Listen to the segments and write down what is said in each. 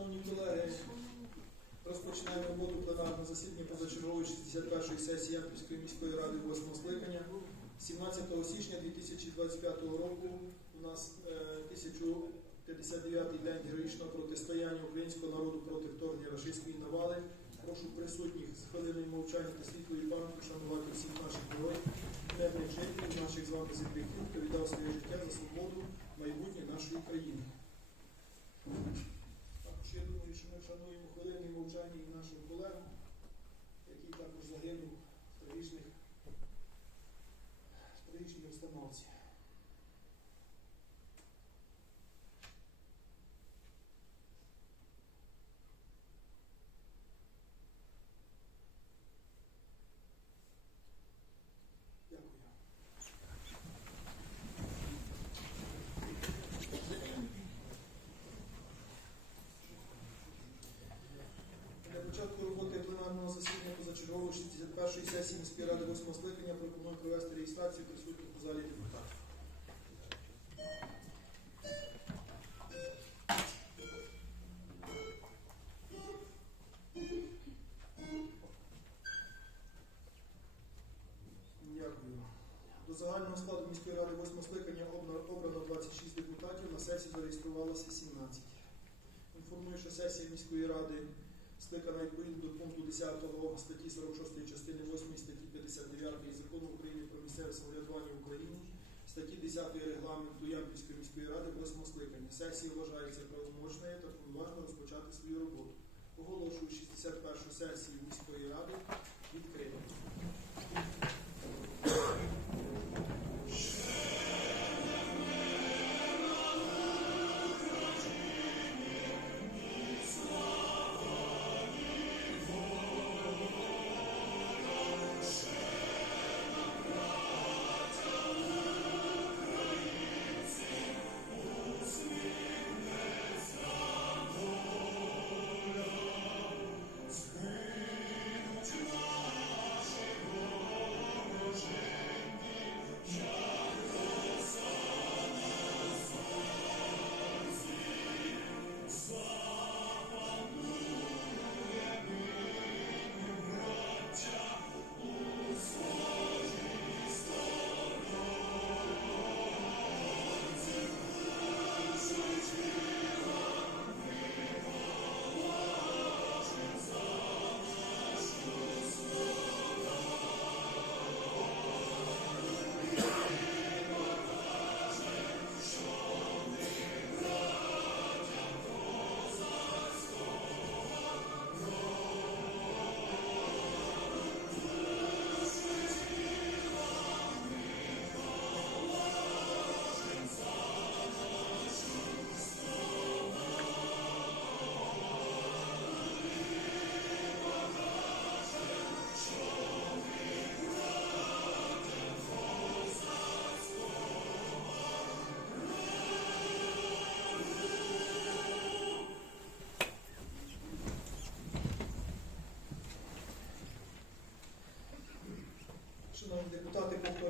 Шановні колеги, розпочинаємо роботу пленарного засідання позачергової 61-ї сесії Ямпільської міської ради 8 скликання. 17 січня 2025 року у нас е, 1059-й день героїчного протистояння українського народу проти вторгнення рашистської навали. Прошу присутніх з хвилиною мовчання та світлої пам'яті шанувати всіх наших героїв, мирних жителів, наших з вами земляків, хто віддав своє життя за свободу майбутнє нашої країни. Також я думаю, що ми вшануємо хвилиною мовчання і нашого колегу, який також загинув в трагічних в трагічній установці. Дякую. Для початку роботи пленарного засідання позачергової 61-ї сесії міської ради 8 скликання пропоную провести реєстрацію присутніх у залі депутатів. Дякую. До загального складу міської ради 8 скликання обна- обрано 26 депутатів, на сесії зареєструвалося 17. Інформую, що сесія міської ради скликана відповідно до пункту 10 статті 46 частини 8 статті 59 закону України про місцеве самоврядування в Україні, статті 10 регламенту Ямпільської міської ради восьмого скликання. Сесія вважається правомочною та повноважно розпочати свою роботу. Оголошую 61 сесію міської ради відкритою.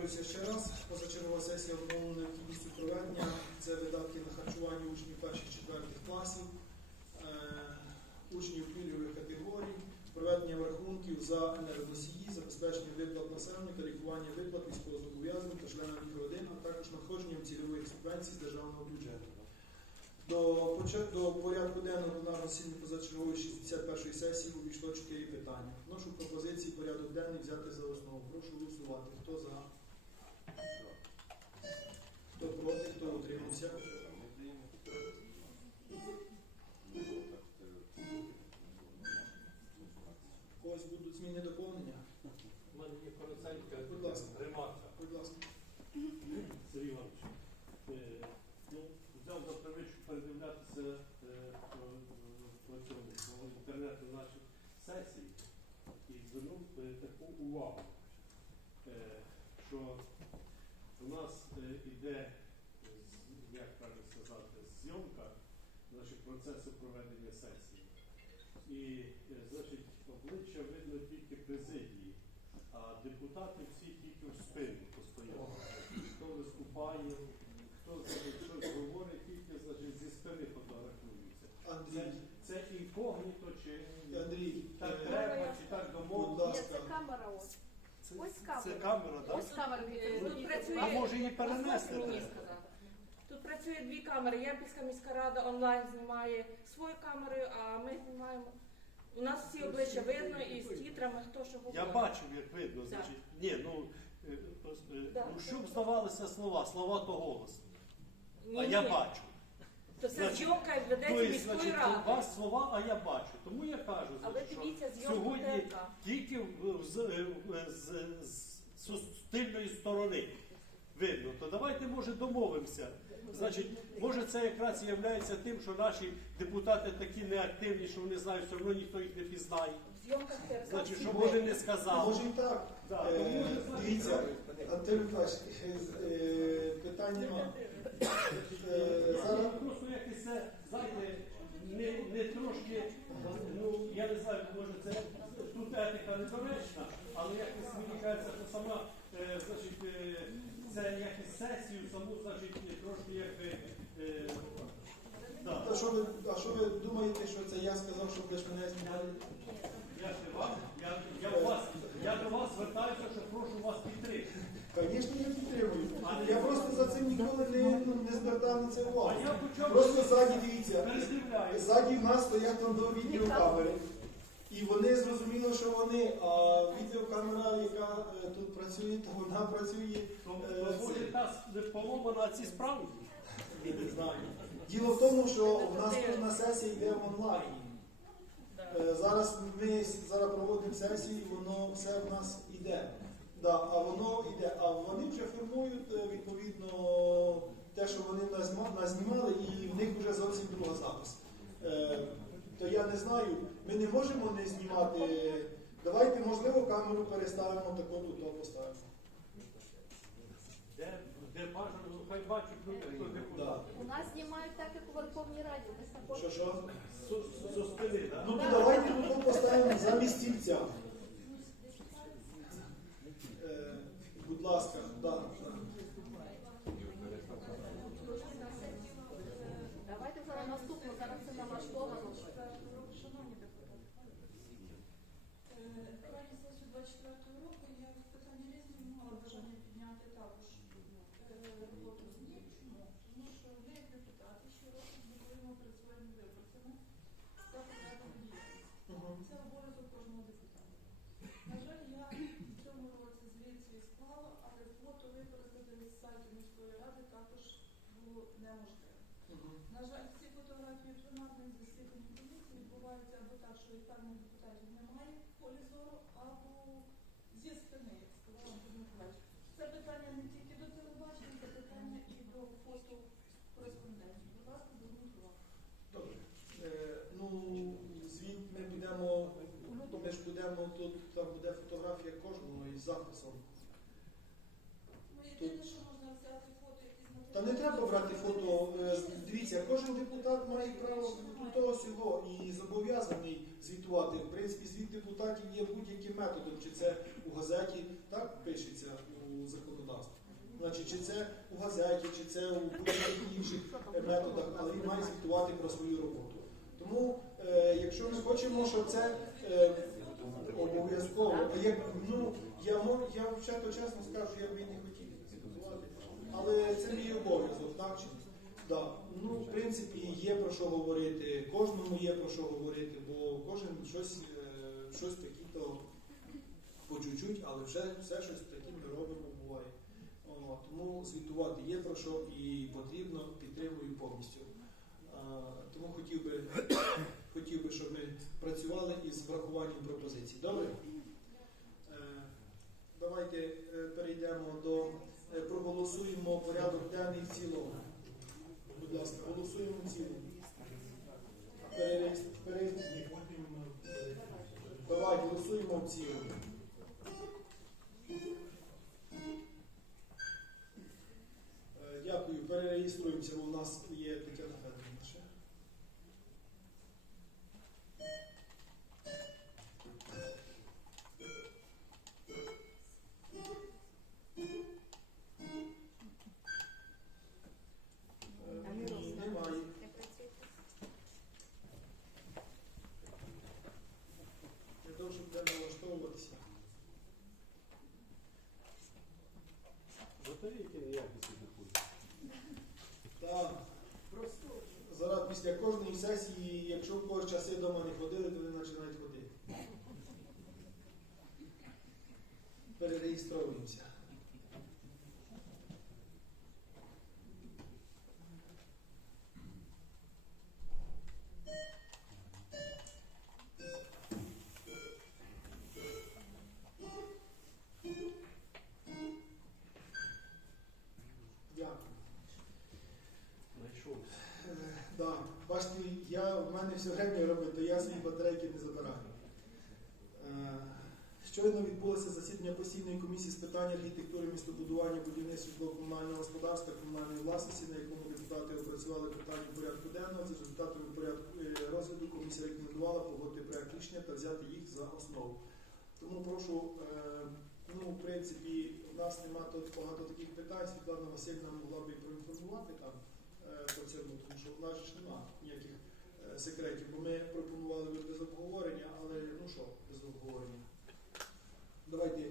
Повторюся ще раз. Позачергова сесія обновлена необхідністю проведення. Це видатки на харчування учнів перших четвертих класів, е, учнів пільгових категорій, проведення рахунків за енергоносії, забезпечення виплат населенню та лікування виплат військовозобов'язаних та членам їх родин, а також надходженням цільових субвенцій з державного бюджету. До, порядку денного пленарного засідання позачергової 61 сесії увійшло 4 питання. Вношу пропозиції порядок денний взяти за основу. Прошу голосувати. Хто за? Хто проти, хто утримався? Когось будуть зміни доповнення? У мене є коротенька Будь ласка. ремарка. Будь ласка. Сергій Іванович, е, ну, взяв за привичку передивлятися е, по, по цьому по інтернету наших сесій і звернув е, таку увагу, е, що у нас е, іде, як правильно сказати, зйомка значить, процесу проведення сесії. І е, значить, обличчя видно тільки президії, а депутати всі тільки в спину постійно. Хто виступає, хто значить, щось говорить, тільки значить, зі спини фотографуються. Це, Андрій. це Це камера, так? Ось камера Е, Тут працює А може її перенести? Мені треба? сказати. Тут працює дві камери. Ямпільська міська рада онлайн знімає свою камерою, а ми знімаємо. У нас всі обличчя видно і з тітрами, хто що говорить. Я бачив, як видно, значить. Ні, ну, е, е, ну щоб здавалися слова, слова то голос. Ні, А я ні. бачу. То це Значить, зйомка ведеться Тобто, міською значить, у вас слова, а я бачу. Тому я кажу, Але значить, що дивіться зйомку сьогодні ТРК. тільки в- з, е, з, з суспільної сторони видно. То давайте, може, домовимося. Значить, може це якраз є тим, що наші депутати такі неактивні, що вони знають, все одно ніхто їх не пізнає. В зйомках ТРК. Значить, всі щоб вони не сказали. Може і так. Да, Е, тому, значить, Дивіться, Антон Михайлович, е, питань нема. Е, Зараз це, знаєте, не, не трошки, ну я не знаю, може це тут етика недоречна, але якось мені кажеться, що сама, е, значить, е, це якось сесію, саму, значить, трошки якби. Е, да. А що ви, а що ви думаєте, що це я сказав, ж мене зняли? Я ж не вам, я, я, у вас, я до вас звертаюся, що прошу вас підтримати. Звісно, я підтримую. Я просто за цим ніколи не, ну, не звертав на це увагу. Просто ззаді дивіться. Ззаді в нас стоять там до відеокамери. І вони зрозуміло, що вони, а відеокамера, яка е, тут працює, то вона працює. Е, поломана ці справи. Я не знаю. Діло в тому, що в нас кожна сесія йде в онлайні. Да. Е, Зараз ми зараз проводимо сесію, воно все в нас йде. Да, а воно йде. А вони вже формують е, відповідно те, що вони назма- назнімали, і в них вже зовсім друга запис. Е, То я не знаю, ми не можемо не знімати. Давайте, можливо, камеру переставимо, таку тут поставимо. Де, де бажано, хай бачать люди, хто депутат. У нас знімають так, як у Верховній Раді. Ми Що що? Зо- Зо спини, так? Ну то давайте тут поставимо замість стільця. Е, Будь ласка, да, да. давайте зараз наступну, зараз це налаштовано. Шановні депутати, е, крайню сесію 24 року я з питання різні мала бажання підняти також е, роботу з ним. Чому? Тому що ми, як депутати, щороку звітуємо перед своїми виборцями за потребу діяльності. Мгм. Це обов'язок кожного депутата. На жаль, я в цьому році звіт свій склала, але фото використати міської ради також було неможливо. На жаль, ці фотографії пленарних засідань комісії відбуваються або так, що і певних депутатів немає в полі зору, або зі спини, як сказав Антон Миколаївич. Це питання не тільки до телебачення, це питання і до фотокореспондентів. Будь ласка, зверніть увагу. Добре. Е, Ну, звіт ми будемо, ми ж будемо тут, там буде фотографія кожного із записом. Ну, єдине, що можна взяти фото, якісь на Та не треба брати фото. Е, Дивіться, кожен депутат має право того всього і зобов'язаний звітувати. В принципі, звіт депутатів є будь-яким методом, чи це у газеті, так пишеться у законодавстві. Значить, чи це у газеті, чи це у будь-яких інших методах, але він має звітувати про свою роботу. Тому, е, якщо ми хочемо, щоб це е, обов'язково, як ну я я взагалі чесно скажу, я б не хотів. Але це мій обов'язок, так чи ні? Да. Ну, в принципі, є про що говорити, кожному є про що говорити, бо кожен щось, е, щось такі-то по чуть-чуть, але вже все щось таке ми робимо буває. О, тому звітувати є про що і потрібно, підтримую повністю. А, тому хотів би, хотів би, щоб ми працювали із врахуванням пропозицій. Добре? Е, Давайте е, перейдемо до е, проголосуємо порядок денний в цілому. Будь ласка, голосуємо в цілому. Давай голосуємо в цілому. Е, Дякую, перереєструємося, бо у нас є Перереєстровуємося. Дякую. Житлово-комунального господарства, комунальної власності, на якому депутати опрацювали питання порядку денного. За результатами порядку е, розгляду комісія рекомендувала погодити проект рішення та взяти їх за основу. Тому прошу, е, ну, в принципі, у нас немає багато таких питань. Світлана Васильівна могла б і проінформувати там е, по цьому, тому що в нас ж немає ніяких секретів, бо ми пропонували би без обговорення, але ну що, без обговорення. Давайте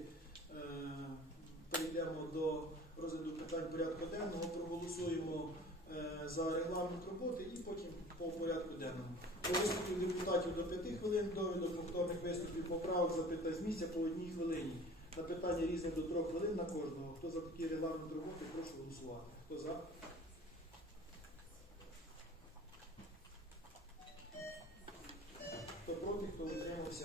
перейдемо до розгляду питань порядку денного, проголосуємо е, за регламент роботи і потім по порядку денному. По виступів депутатів до 5 хвилин, довідок повторних виступів поправок запитань з місця по одній хвилині. На питання різне до 3 хвилин на кожного. Хто за такий регламент роботи, прошу голосувати. Хто за? Хто проти, хто утримався?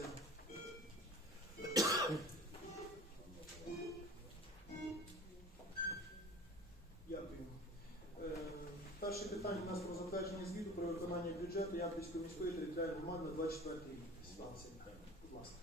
Ямпільської міської територіальної громади на 24 рік. Світлана будь ласка.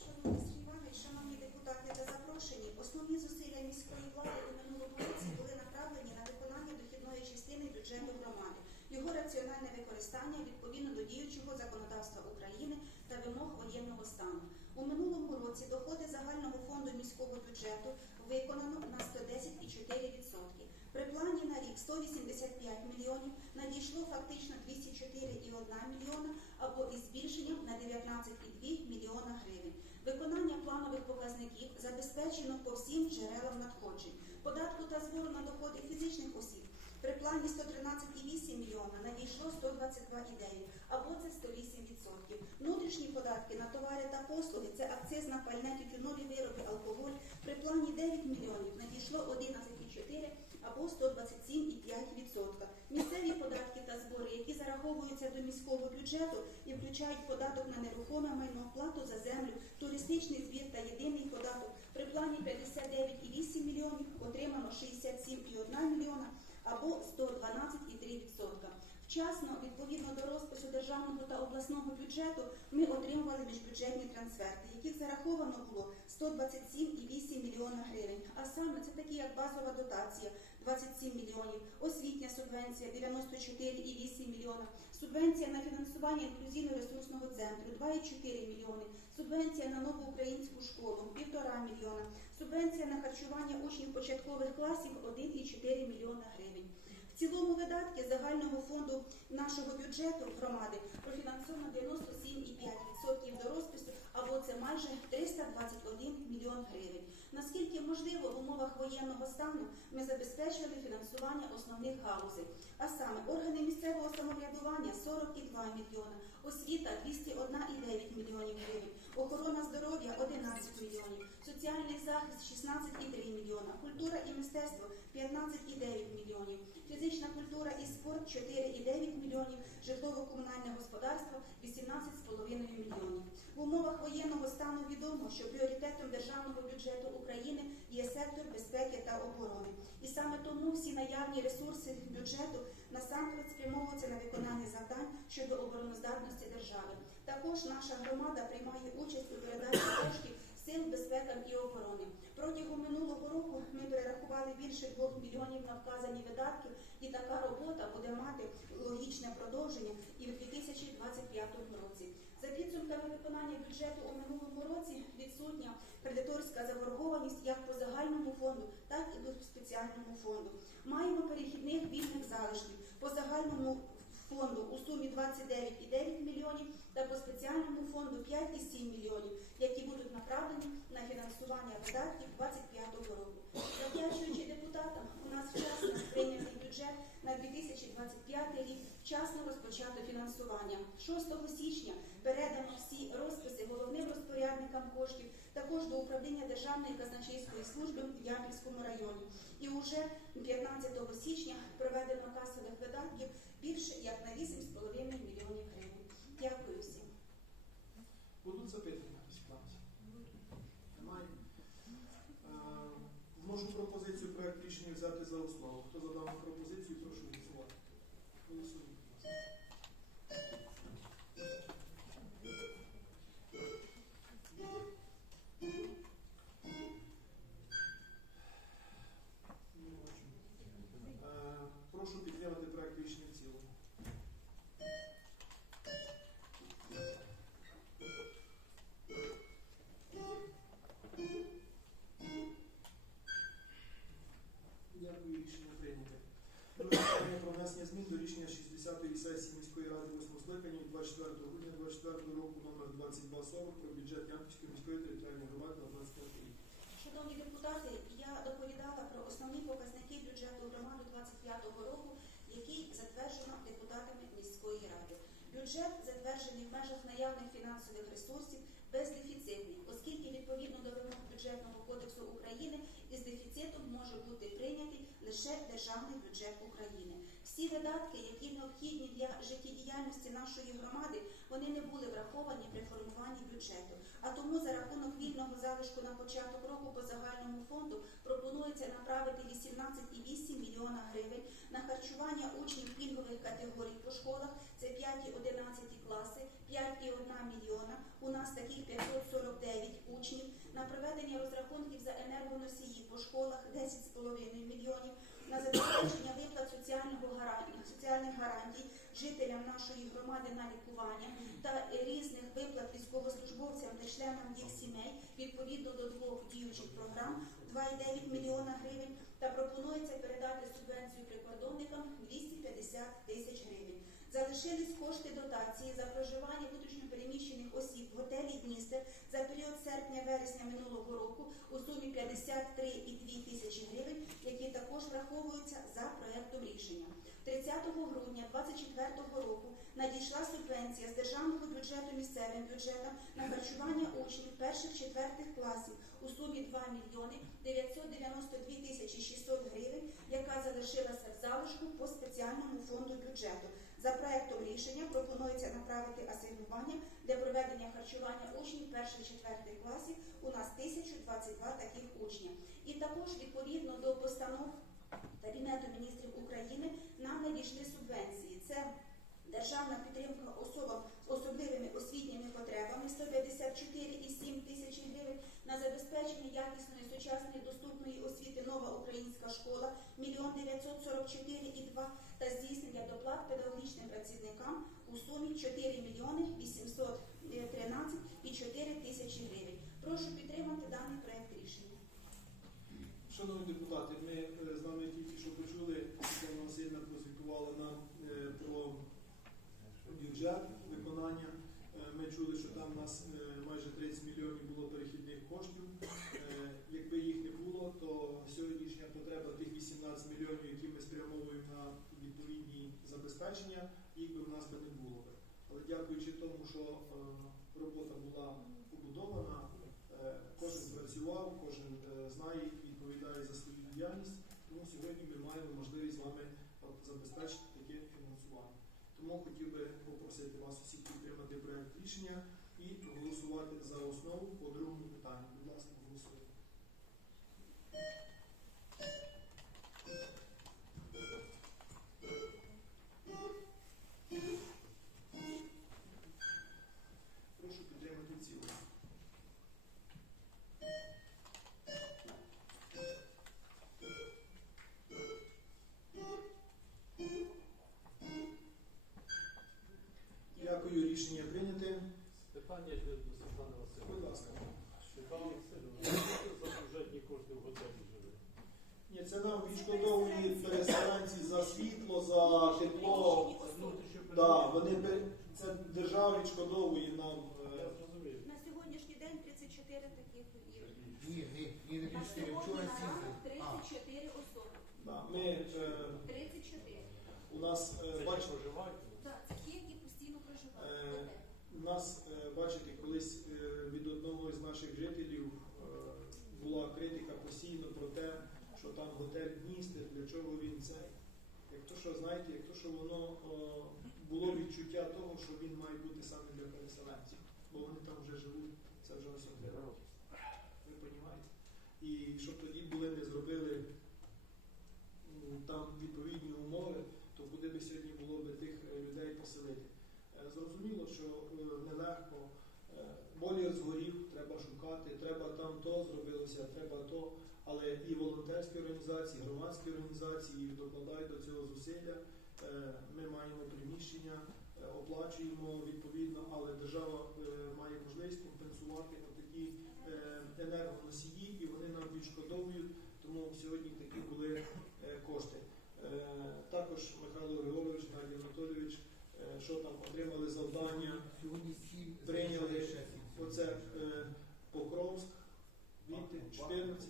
Шановний Сергій Іванович, шановні депутати та запрошені, основні зусилля міської влади у минулому році були направлені на виконання дохідної частини бюджету громади, його раціональне використання відповідно до діючого законодавства України та вимог воєнного стану. У минулому році доходи загального фонду міського бюджету виконано на 110,4%. При плані на рік 185 мільйонів надійшло фактично 204,1 мільйона або із збільшенням на 19,2 мільйона гривень. Виконання планових показників забезпечено по всім джерелам надходжень. Податку та збору на доходи фізичних осіб при плані 113,8 мільйона надійшло 122,9 або це 108%. Внутрішні податки на товари та послуги це акциз на пальне тютюнові вироби, алкоголь. При плані 9 мільйонів надійшло 11,4 або 127,5%. Місцеві податки та збори, які зараховуються до міського бюджету і включають податок на нерухоме майно, плату за землю, туристичний збір та єдиний податок. При плані 59,8 мільйонів отримано 67,1 мільйона або 112,3%. Вчасно, відповідно до розпису державного та обласного бюджету, ми отримували міжбюджетні трансферти, яких зараховано було 127,8 мільйона гривень. А саме це такі як базова дотація 27 мільйонів, освітня субвенція 94,8 мільйона, субвенція на фінансування інклюзивно-ресурсного центру 2,4 мільйони, субвенція на нову українську школу 1,5 мільйона, субвенція на харчування учнів початкових класів 1,4 мільйона гривень. В цілому видатки загального фонду нашого бюджету громади профінансовано 97,5% до розпису, або це майже 321 мільйон гривень. Наскільки можливо в умовах воєнного стану ми забезпечили фінансування основних галузей, а саме органи місцевого самоврядування 42 мільйона, освіта 201,9 мільйонів гривень, охорона здоров'я 11 мільйонів, соціальний захист 16,3 мільйона, культура і мистецтво 15,9 мільйонів, фізична культура і спорт 4,9 мільйонів, житлово-комунальне господарство 18,5 мільйонів. В умовах воєнного стану відомо, що пріоритетом державного бюджету України є сектор безпеки та оборони. І саме тому всі наявні ресурси бюджету насамперед спрямовуються на виконання завдань щодо обороноздатності держави. Також наша громада приймає участь у передачі коштів сил безпеки і оборони. Протягом минулого року ми перерахували більше 2 мільйонів на вказані видатки, і така робота буде мати логічне продовження і в 2025 році. За підсумками виконання бюджету у минулому році відсутня кредиторська заборгованість як по загальному фонду, так і по спеціальному фонду. Маємо перехідних вільних залишків по загальному фонду у сумі 29,9 мільйонів та по спеціальному фонду 5,7 мільйонів, які будуть направлені на фінансування видатків 2025 року. Завдячуючи депутатам, у нас вчасно прийнятий бюджет на 2025 рік, вчасно розпочато фінансування. 6 січня передано всі розписи головним розпорядникам коштів, також до управління Державної казначейської служби в Ямпільському районі. І вже 15 січня проведено касових видатків більше як на 8,5 мільйонів гривень. Дякую всім. Будуть запитання 2240 про бюджет Ямпільської міської територіальної громади на 25 рік. Шановні депутати, я доповідала про основні показники бюджету громади 25 року, який затверджено депутатами міської ради. Бюджет затверджений в межах наявних фінансових ресурсів бездефіцитний, оскільки відповідно до вимог бюджетного кодексу України із дефіцитом може бути прийнятий лише державний бюджет України. Всі видатки, які необхідні для життєдіяльності нашої громади, вони не були враховані при формуванні бюджету. А тому за рахунок вільного залишку на початок року по загальному фонду пропонується направити 18,8 мільйона гривень на харчування учнів пільгових категорій по школах. Це 5 і 11 класи, 5,1 мільйона. У нас таких 549 учнів. На проведення розрахунків за енергоносії по школах 10,5 мільйонів. На забезпечення виплат соціального гарантій, соціальних гарантій жителям нашої громади на лікування та різних виплат військовослужбовцям та членам їх сімей відповідно до двох діючих програм 2,9 мільйона гривень та пропонується передати субвенцію прикордонникам 250 тисяч гривень. Залишились кошти дотації за проживання внутрішньопереміщених осіб в готелі Дністер за період серпня-вересня минулого року у сумі 53,2 тисячі гривень, які також враховуються за проектом рішення. 30 грудня 2024 року надійшла субвенція з державного бюджету місцевим бюджетам на харчування учнів перших-четвертих класів у сумі 2 мільйони 992 тисячі 600 гривень, яка залишилася в залишку по спеціальному фонду бюджету. За проектом рішення пропонується направити асигнування для проведення харчування учнів перших-четвертих класів. У нас 1022 таких учнів. І також відповідно до постанов Кабінету міністрів України нам надійшли субвенції. Це державна підтримка особам з особливими освітніми потребами 154,7 тисячі гривень, на забезпечення якісної, сучасної, доступної освіти нова українська школа 1 944,2 та здійснення доплат педагогічним працівникам у сумі 4 мільйони 813,4 тисячі гривень. Прошу підтримати даний проект рішення. Шановні депутати, ми е, з вами тільки що почули, Тетяна Васильівна прозвітувала нам е, про бюджет виконання. Е, Ми чули, що там у нас майже 30 мільйонів було перехідних коштів. Якби їх не було, то сьогоднішня потреба тих 18 мільйонів, які ми спрямовуємо на відповідні забезпечення, їх би в нас би не було. Але дякуючи тому, що робота була побудована, кожен працював, кожен знає відповідає за свою діяльність. Тому сьогодні ми маємо можливість з вами забезпечити таке фінансування. Тому хотів би попросити вас усіх підтримати проект рішення і голосувати за основу по другому питанню. Будь ласка, голосуємо. Дякую, рішення прийняте. Питання до Світлани Васильівни. Будь ласка. Світлана Васильівна, за бюджетні кошти в готелі живе? Ні, це нам відшкодовують переселенці за світло, за тепло. Да, вони пер- це держава відшкодовує нам. Я е, зрозумів. На сьогоднішній день 34 таких є. Ні, ні, ні, не На 34, сьогодні вчора на ранок сіли. А, 34 особи. да, Ми, е, 34. у нас, е, Це ще проживають? Так, це ті, які постійно проживають. Е, Готель. У нас, е, бачите, колись е, від одного з наших жителів е, була критика постійно про те, що там готель Дністер, для чого він цей. Як то, що знаєте, як то, що воно було відчуття того, що він має бути саме для переселенців, бо вони там вже живуть, це вже особливо. Ви розумієте? І щоб тоді були не зробили м, там відповідні умови, то куди би сьогодні було би тих е, людей поселити. Е, Зрозуміло, що е, нелегко. Е, згорів, треба шукати, треба там то зробилося, треба то. Але і волонтерські організації, громадські організації докладають до цього зусилля. Е, Ми маємо приміщення, е, оплачуємо відповідно, але держава має можливість компенсувати такі енергоносії, і вони нам відшкодовують. Тому сьогодні такі були кошти. Також Михайло Григорович, Геннадій Анатолійович, що там отримали завдання. Прийняли. Оце е, Покровськ, Віти, 14,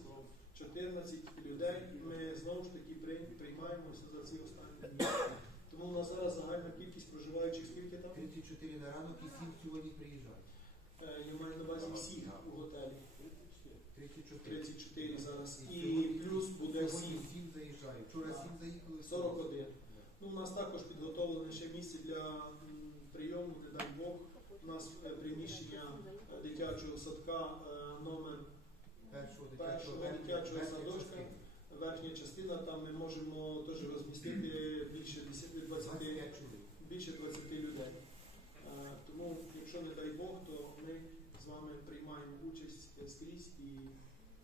14 людей. І ми знову ж таки приймаємося за ці останні дні. Тому у нас зараз загальна кількість проживаючих скільки там? 34 на ранок і 7 сьогодні приїжджають. Е, Я маю на увазі всіх у готелі. 34. 34 зараз. І плюс буде Сьогодні 7. 7 заїжджають. Вчора 7 заїхали. 41. Ну, у нас також підготовлене ще місце для прийому, не дай Бог. У нас е, приміщення е, дитячого садка е, номер Першого дитячого садочка. частина. Верхня частина, там ми можемо теж розмістити більше 10 20, більше 20 людей. Тому, якщо не дай Бог, то ми з вами приймаємо участь скрізь і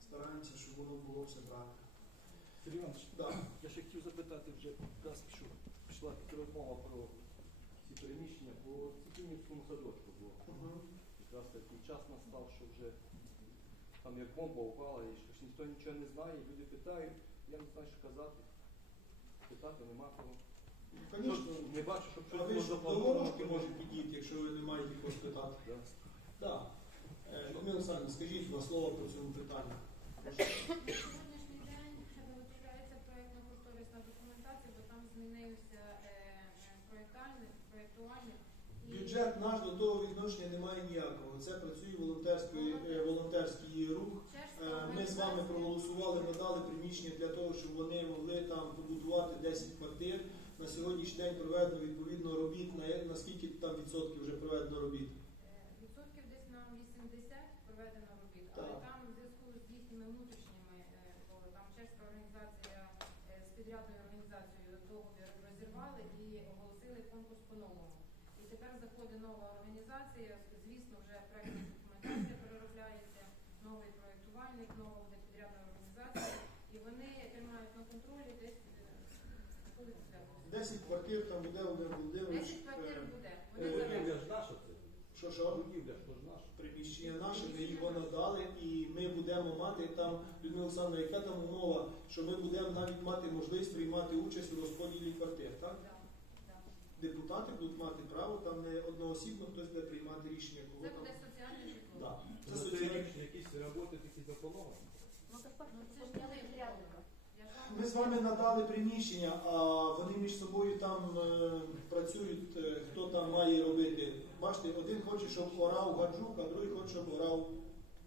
стараємося, щоб воно було все правильно. Сергій Іванович, Да. я ще хотів запитати вже якраз, що пішла розмова про ці переміщення по Цикінівському садочку було. Якраз такий час настав, що вже там як бомба упала, і що ж ніхто нічого не знає, і люди питають, я не знаю, що казати. Питати нема кого. Звісно, Не бачу, щоб а щось ви було ж до заплановано. ворожки може підійти, якщо ви не маєте кого спитати. Да. Так. Е, Людмила Олександровна, скажіть два слова по цьому питанню. На сьогоднішній день виготовляється проєктно кошторисна документація, бо там змінився е, е, І Бюджет наш до того відношення не має ніякого. Це працює волонтерський, е, волонтерський рух. Е, Ми з вами проголосували, надали приміщення для того, щоб вони могли там побудувати 10 квартир. На сьогоднішній день проведено відповідно робіт. На, на скільки там відсотків вже проведено робіт? Е, Відсотків десь на 80 проведено робіт, але Так. там в зв'язку з їхніми внутрішніми, е, бо там чешська організація е, з підрядною організацією договір розірвали і оголосили конкурс по-новому. І тепер заходить нова організація, звісно, вже проєктна документація переробляється, новий проєктувальник, нова буде підрядна організація, і вони тримають на контролі десь е, вулицю Святого. 10 квартир там буде Володимир Володимирович. 10 квартир Е, буде. е, Вони. Будівля ж наша це. Що що? Будівля ж то ж наша. Приміщення наше, ми його надали, і ми будемо мати там, Людмила Олександровна, яка там умова, що ми будемо навіть мати можливість приймати участь у розподілі квартир, так? Да. Депутати будуть мати право, там не одноосібно хтось буде приймати рішення, кого Це там. буде соціальне житло. Да. Це Це соціальне. якісь- якісь роботи такі заплановані. Ну так Ну, це ж. Я ж вам Ми з вами надали приміщення, а вони між собою там е, працюють, е, хто там має робити. Бачите, один хоче, щоб орав гаджук, а другий хоче, щоб орав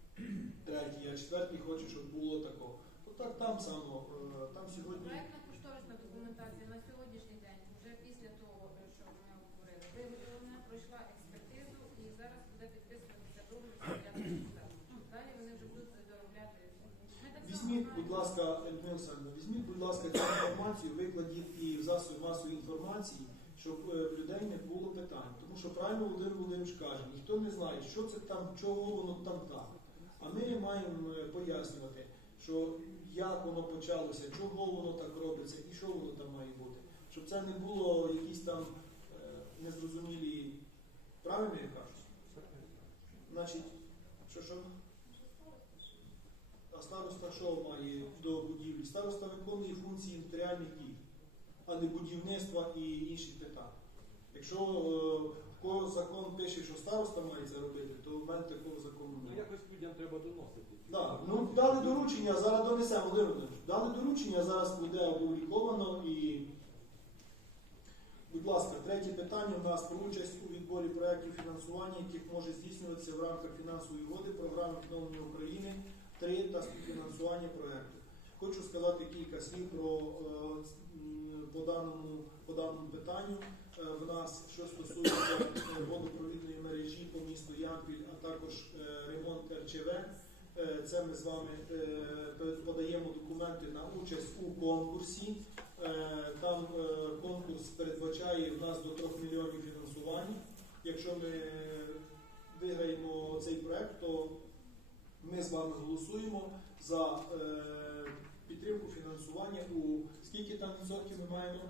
третій, а четвертий хоче, щоб було тако. То так там само, е, там сьогодні. Проектна кошторисна документація на сьогоднішній день, вже після того, е, що ми обговорили, виготовлена, пройшла експертизу і зараз буде підписуватися договір з. Далі вони вже будуть доробляти. Візьміть, будь ласка, Людмила Олександровна, візьміть, будь ласка, цю інформацію, викладіть і в засоби масової інформації, щоб е, в людей не було питань. Тому що правильно Володимир Володимирович каже, ніхто не знає, що це там, чого воно там так. А ми маємо е, пояснювати, що як воно почалося, чого воно так робиться і що воно там має бути. Щоб це не було якісь там е, незрозумілі. Правильно я кажу? Значить, що що? А староста що має до будівлі? Староста виконує функції інтеріальних дій, а не будівництва і інші питання. Якщо е, кого закон пише, що староста має це робити, то в мене такого закону Ну немає. якось людям треба доносити. Да, ну дали доручення, зараз донесемо, Володимир Дали доручення, зараз буде опубліковано і Будь ласка, третє питання у нас про участь у відборі проєктів фінансування, яких може здійснюватися в рамках фінансової угоди програми відновлення України 3 та співфінансування проєкту. Хочу сказати кілька слів про е, по даному, по даному питанню. Е, В нас, що стосується е, водопровідної мережі по місту Ямпіль, а також ремонт РЧВ, це ми з вами подаємо документи на участь у конкурсі. Е, Там е, конкурс передбачає в нас до 3 мільйонів фінансування. Якщо ми виграємо цей проект, то ми з вами голосуємо за е, підтримку фінансування у скільки там відсотків ми маємо?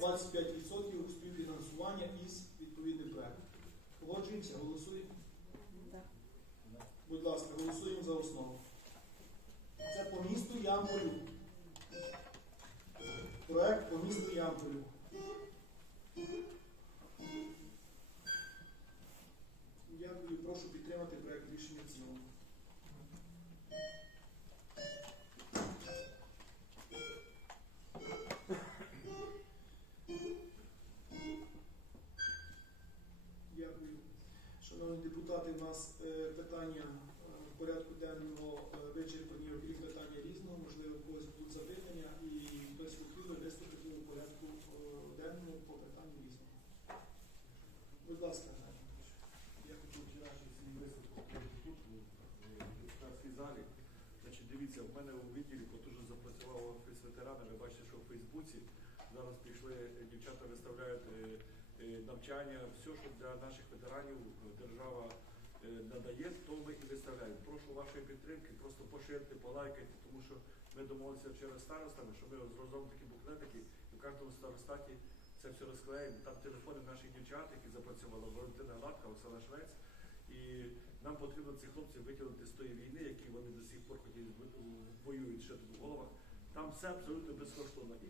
25% співфінансування із відповідним проектом. Погоджуємося, голосуємо. Будь ласка, голосуємо за основу. Це по місту Ямполю. Проект по місту Ямполю. Домовилися через старостами, що ми зробимо такі буклетики, і в кожному старостаті це все розклеїмо. Там телефони наших дівчат, які запрацювали, Валентина Гладка, Оксана Швець. І нам потрібно цих хлопців витягнути з тої війни, які вони до сих пор хотіли воюють ще тут в головах. Там все абсолютно безкоштовно. І